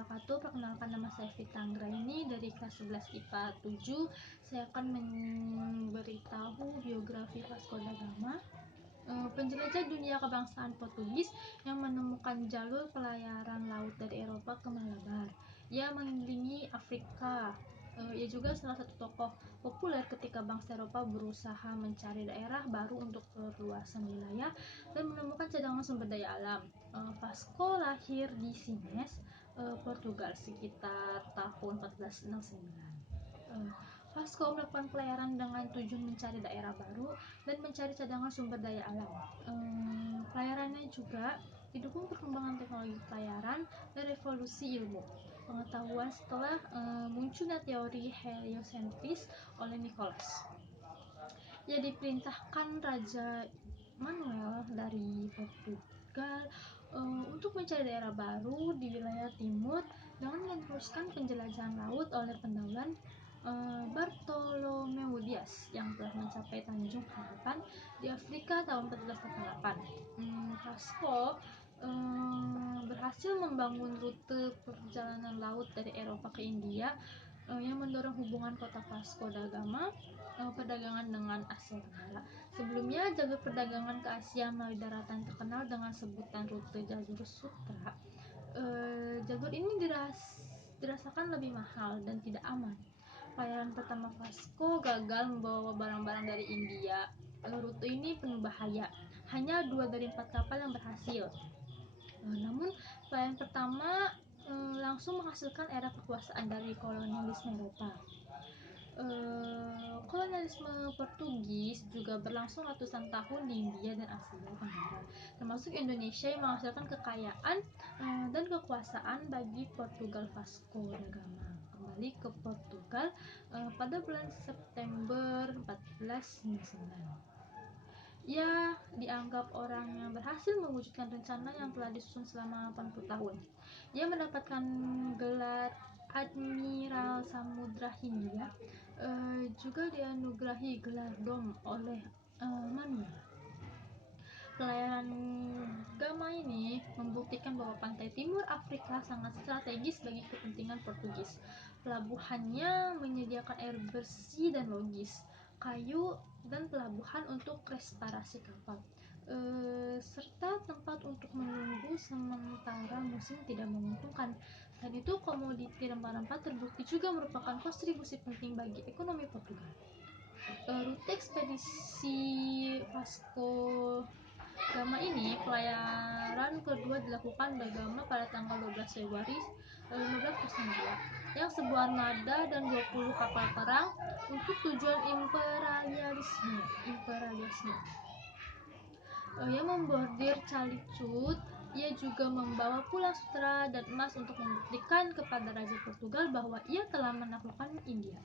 wabarakatuh. Perkenalkan, nama saya Vita Anggraini dari kelas 11 IPA 7. Saya akan memberitahu biografi Vasco da Gama, penjelajah dunia kebangsaan Portugis yang menemukan jalur pelayaran laut dari Eropa ke Malabar. Ia mengelilingi Afrika. Ia juga salah satu tokoh populer ketika bangsa Eropa berusaha mencari daerah baru untuk perluasan wilayah dan menemukan cadangan sumber daya alam. Vasco lahir di Sines, Portugal sekitar tahun 1469. Vasco melakukan pelayaran dengan tujuan mencari daerah baru dan mencari cadangan sumber daya alam. Pelayarannya juga didukung perkembangan teknologi pelayaran dan revolusi ilmu pengetahuan setelah munculnya teori heliosentris oleh Nicholas. Ia diperintahkan Raja Manuel dari Portugal untuk mencari daerah baru di wilayah timur dengan meneruskan penjelajahan laut oleh pendahuluan Bartolomeu Dias yang telah mencapai Tanjung Harapan di Afrika tahun 1488. Vasco berhasil membangun rute perjalanan laut dari Eropa ke India yang mendorong hubungan kota Vasco da Gama perdagangan dengan Asia Tenggara. Sebelumnya, jalur perdagangan ke Asia melalui daratan terkenal dengan sebutan rute jalur sutra. Jalur ini dirasakan lebih mahal dan tidak aman. Pelayaran pertama Vasco gagal membawa barang-barang dari India. Rute ini penuh bahaya. Hanya 2 dari 4 kapal yang berhasil. Namun pelayaran pertama langsung menghasilkan era kekuasaan dari kolonialisme Eropa. Kolonialisme Portugis juga berlangsung ratusan tahun di India dan Asia Tenggara, termasuk Indonesia yang menghasilkan kekayaan dan kekuasaan bagi Portugal. Vasco da Gama kembali ke Portugal pada bulan September 1499. Ia dianggap orang yang berhasil mewujudkan rencana yang telah disusun selama 80 tahun. Ia mendapatkan gelar Admiral Samudra Hindia, juga dianugerahi gelar Dom oleh Manuel. Pelayaran Gama ini membuktikan bahwa pantai timur Afrika sangat strategis bagi kepentingan Portugis. Pelabuhannya menyediakan air bersih dan logis, kayu, dan pelabuhan untuk restorasi kapal, serta tempat untuk menunggu sementara musim tidak menguntungkan. Dan itu komoditi rempah-rempah terbukti juga merupakan kontribusi penting bagi ekonomi Portugal. Rute ekspedisi Vasco Gama ini, pelayaran kedua dilakukan da Gama pada tanggal 12 Februari 1502 yang sebuah armada dan 20 kapal perang untuk tujuan imperialisme. Ia membordir Calicut. Ia juga membawa pulang sutra dan emas untuk membuktikan kepada Raja Portugal bahwa ia telah menaklukkan India.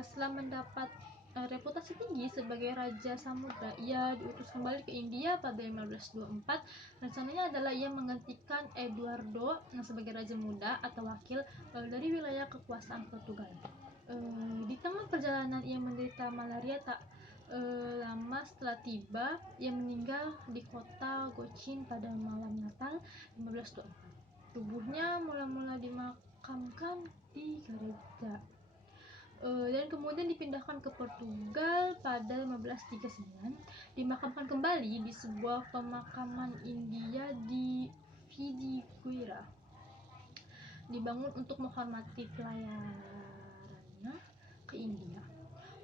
Setelah mendapat reputasi tinggi sebagai Raja Samudra, ia diutus kembali ke India pada 1524. Rencananya adalah ia menggantikan Eduardo sebagai Raja Muda atau wakil dari wilayah kekuasaan Portugal. Di tengah perjalanan ia menderita malaria. Tak lama setelah tiba, ia meninggal di kota Cochin pada malam Natal 1524. Tubuhnya mula-mula dimakamkan di gereja dan kemudian dipindahkan ke Portugal pada 1539, dimakamkan kembali di sebuah pemakaman India di Vidigueira, dibangun untuk menghormati pelayarannya ke India.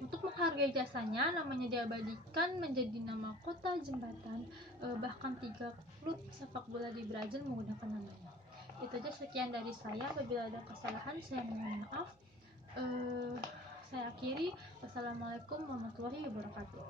Untuk menghargai jasanya, namanya diabadikan menjadi nama kota jembatan, bahkan 3 klub sepak bola di Brazil menggunakan namanya. Itu aja, sekian dari saya. Apabila ada kesalahan, saya mohon maaf. Saya akhiri. Wassalamualaikum warahmatullahi wabarakatuh.